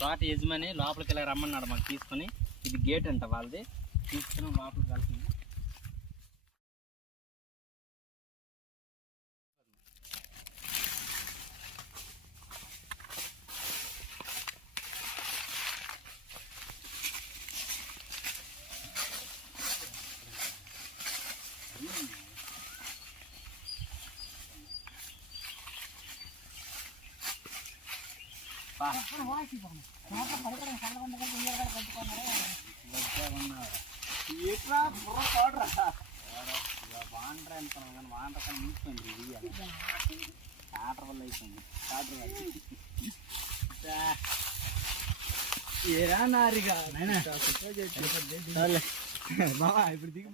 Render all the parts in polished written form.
తోట యజమాని లోపలికి ఇలా రమ్మన్నాడు మాకు తీసుకొని. ఇది గేట్ అంట వాళ్ళది. తీసుకుని లోపలికి వెళ్తుంది. వాండర్ అనుకున్నాం కానీ వాండర్ కానీ నిలిచిపోయింది. ఆటర్ వల్ల అయిపోయింది. ఏరా నారిగా బాబా ఇప్పుడు దిగి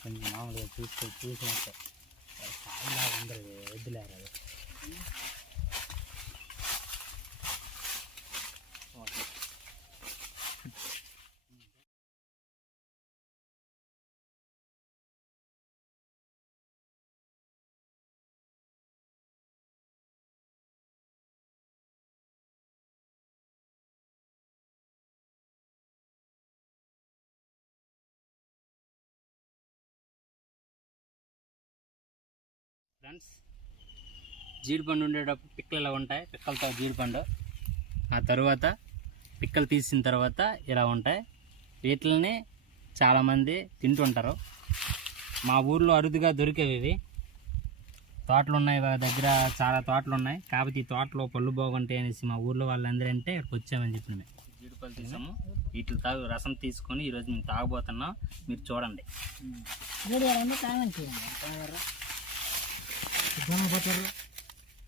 కొంచెం మామూలుగా చూసినట్టు చాలా ఉండదు. వద్దులేరు అది. ఫ్రెండ్స్, జీడిపండు ఉండేటప్పుడు పిక్కలు ఇలా ఉంటాయి. పిక్కలతో జీడిపండు. ఆ తర్వాత పిక్కలు తీసిన తర్వాత ఇలా ఉంటాయి. వీటిని చాలామంది తింటుంటారు. మా ఊర్లో అరుదుగా దొరికేవి ఇవి. తోటలు ఉన్నాయి దగ్గర, చాలా తోటలు ఉన్నాయి. కాబట్టి ఈ తోటలో పళ్ళు బాగుంటాయి అనేసి మా ఊర్లో వాళ్ళందరూ అంటే ఇక్కడికి వచ్చామని చెప్పిన మేము జీడిపళ్ళు తీసాము. వీటిని రసం తీసుకొని ఈరోజు మేము తాగబోతున్నాం. మీరు చూడండి.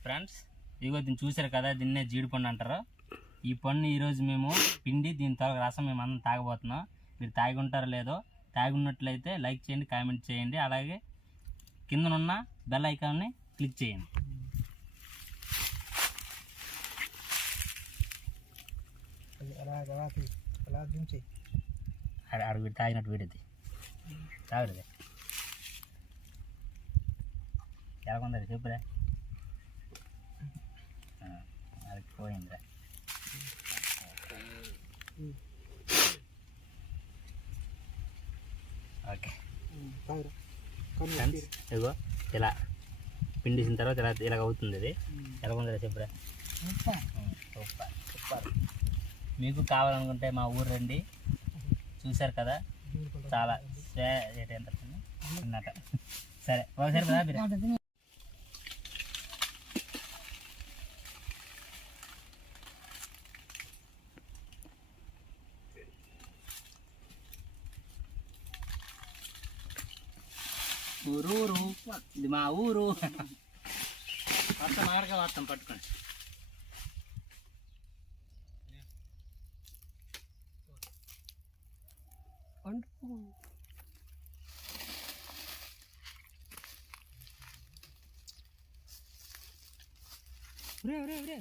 ఫ్రెండ్స్, ఇదిగో దీన్ని చూసారు కదా, దీన్నే జీడిపండు అంటారు. ఈ పండు ఈరోజు మేము పిండి దీని తర్వాత రసం మేము అందరం తాగబోతున్నాం. మీరు తాగి ఉంటారో లేదో, తాగి ఉన్నట్లయితే లైక్ చేయండి, కామెంట్ చేయండి. అలాగే కిందనున్న బెల్ ఐకాన్ని క్లిక్ చేయండి. అక్కడ వీడు తాగినట్టు వీడిది తాగలేదు. ఎలా కొందరు చెప్పురా. అది పోయిందిరా. ఓకే ఫ్రెండ్స్, ఇదిగో ఇలా పిండిసిన తర్వాత ఇలాగ అవుతుంది. ఇది ఎలా కొందరు చెప్పురా. Super super. మీకు కావాలనుకుంటే మా ఊరు రండి. చూశారు కదా, చాలా ఏంటంటే అన్నట. సరే ఒకసారి కదా ఊరూరు. ఇది మా ఊరు. మొత్తం ఆడగా వస్తాం పట్టుకోండి. ఒరే